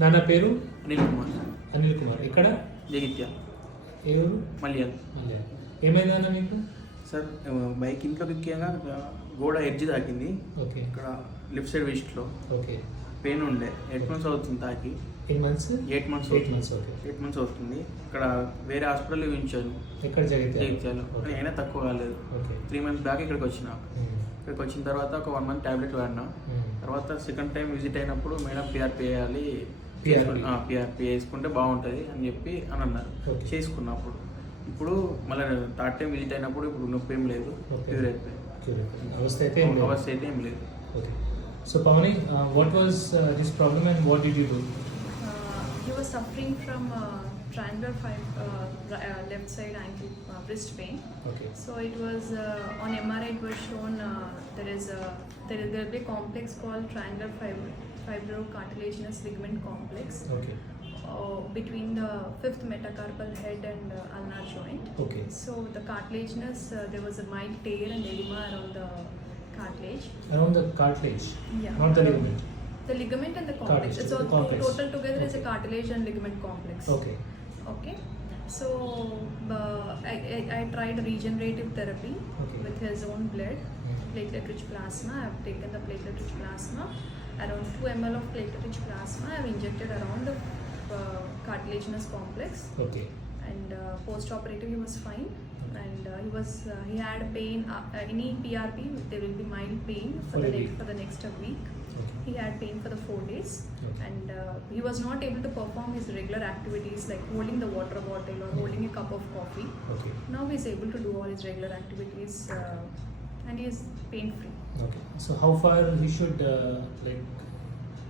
నాన్న పేరు అనిల్ కుమార్. అనిల్ కుమార్. ఇక్కడ జగిత్య ఏ ఊరు? మల్యాల్. ఏమైంది నాన్న మీకు? సార్ బైక్ ఇంట్లో ఎక్కాక గోడ ఎడ్జ్ తాకింది. ఓకే. ఇక్కడ లెఫ్ట్ సైడ్ వెస్ట్లో ఓకే. పెయిన్ ఉండే 8 months అవుతుంది తాకి. 8 months 8 months 8 months. ఓకే. 8 months అవుతుంది. ఇక్కడ వేరే హాస్పిటల్లో చూపించాను ఎక్కడ జగిత్యాలో. అయినా తక్కువ కాలేదు. ఓకే. 3 months బ్యాక్ ఇక్కడికి వచ్చిన. ఇక్కడికి వచ్చిన తర్వాత ఒక 1 month ట్యాబ్లెట్ వాడినా. తర్వాత సెకండ్ టైం విజిట్ అయినప్పుడు మేడం పిఆర్పి వేయాలి, పిఆర్పి వేసుకుంటే బాగుంటుంది అని చెప్పి అని అన్నారు. చేసుకున్నప్పుడు ఇప్పుడు మళ్ళీ థర్డ్ టైం విజిట్ అయినప్పుడు ఇప్పుడు నొప్పి ఏం లేదు, క్యూర్ అయిపోయింది. అవస్థ అయితే ఏం లేదు. Okay. So Pavani, what was his problem and what did you do? He was suffering from triangular left side ankle wrist pain. Okay. So it was on MRI it was shown there will be a complex called triangular fibrocartilaginous ligament complex. Okay. Between the fifth metacarpal head and ulnar joint. Okay. So the cartilaginous there was a mild tear and edema around the cartilage. Around the cartilage? Yeah. Not the ligament? The ligament and the complex. Cartilage. It's all complex. total together is a cartilage and ligament complex. Okay. Okay. So I tried regenerative therapy with his own blood, platelet-rich plasma. I have taken the platelet-rich plasma. Around 2 ml of platelet-rich plasma I have injected around the cartilaginous complex. Okay. And post-operative he was fine. And he had pain. Any PRP there will be mild pain for the next week. Okay. He had pain for the 4 days. Okay. And he was not able to perform his regular activities like holding the water bottle or holding a cup of coffee. Okay. Now he is able to do all his regular activities and he is pain free. Okay. So how far he should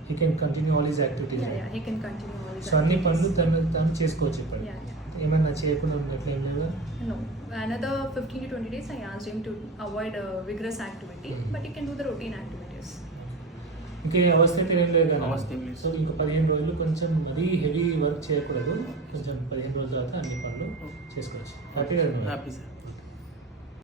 he can continue all his activities? Yeah, he can continue all his So అన్ని పనులు activities. తను చేసుకోవచ్చు ఇప్పుడు. Yeah. ఏమన్నా చేయకుండా ఉన్నట్లు ఏం లేదా? No. Another 15 to 20 days I asked him to avoid vigorous activity, but he can do the routine activities. ఇంకా ఈ అవస్థ అయితే ఏం లేదు కదా? అవస్థ ఏం లేదు. సో ఇంకా 15 రోజులు కొంచెం మరీ హెవీ వర్క్ చేయకూడదు. కొంచెం 15 రోజుల తర్వాత అన్ని పనులు చేసుకోవచ్చు. హ్యాపీగా హ్యాపీ సార్.